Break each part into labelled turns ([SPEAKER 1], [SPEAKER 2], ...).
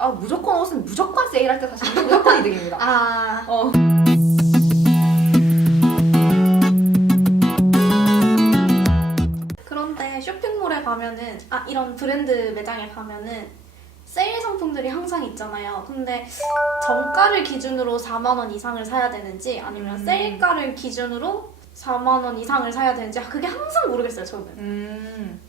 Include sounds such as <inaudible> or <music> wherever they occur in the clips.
[SPEAKER 1] 아 무조건 옷은 무조건 세일할 때 사시는 게 무조건 이득입니다.
[SPEAKER 2] 아,
[SPEAKER 1] 어.
[SPEAKER 2] 그런데 쇼핑몰에 가면은 아 이런 브랜드 매장에 가면은 세일 상품들이 항상 있잖아요. 근데 정가를 기준으로 4만 원 이상을 사야 되는지 아니면
[SPEAKER 1] 음.
[SPEAKER 2] 세일가를 기준으로 4만 원 이상을 사야 되는지 아, 그게 항상 모르겠어요 저는.
[SPEAKER 1] 음,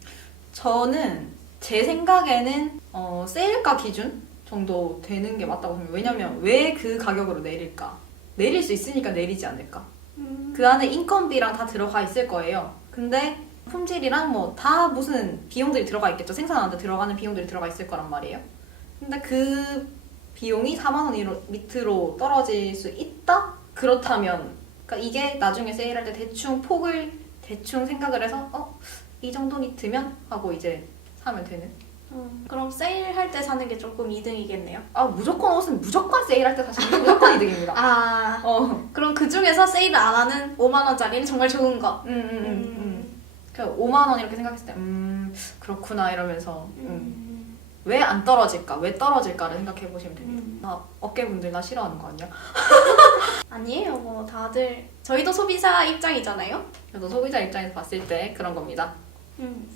[SPEAKER 1] 저는 제 생각에는 어, 세일가 기준 정도 되는 게 맞다고 생각해요. 왜냐면 왜 그 가격으로 내릴까? 내릴 수 있으니까 내리지 않을까?
[SPEAKER 2] 음.
[SPEAKER 1] 그 안에 인건비랑 다 들어가 있을 거예요. 근데 품질이랑 뭐 다 무슨 비용들이 들어가 있겠죠. 생산하는데 들어가는 비용들이 들어가 있을 거란 말이에요. 근데 그 비용이 4만 원 이로- 밑으로 떨어질 수 있다? 그렇다면 그러니까 이게 나중에 세일할 때 대충 폭을 대충 생각을 해서 어? 이 정도 니트면? 하고 이제 사면 되는
[SPEAKER 2] 음, 그럼 세일할 때 사는 게 조금 이득이겠네요.
[SPEAKER 1] 아 무조건 옷은 무조건 세일할 때 사시는 게 무조건 이득입니다.
[SPEAKER 2] 아,
[SPEAKER 1] 어.
[SPEAKER 2] 그럼 그 중에서 세일을 안 하는 5만 원짜리는 정말 좋은 거.
[SPEAKER 1] 음, 음, 음, 음. 그 5만 원 이렇게 생각했을 때, 음, 그렇구나 이러면서 음.
[SPEAKER 2] 음.
[SPEAKER 1] 왜 안 떨어질까, 왜 떨어질까를 생각해 보시면 됩니다.
[SPEAKER 2] 음.
[SPEAKER 1] 나 어깨 분들 나 싫어하는 거 아니야? <laughs>
[SPEAKER 2] 아니에요, 뭐 다들 저희도 소비자 입장이잖아요.
[SPEAKER 1] 그래서 소비자 입장에서 봤을 때 그런 겁니다.
[SPEAKER 2] 음.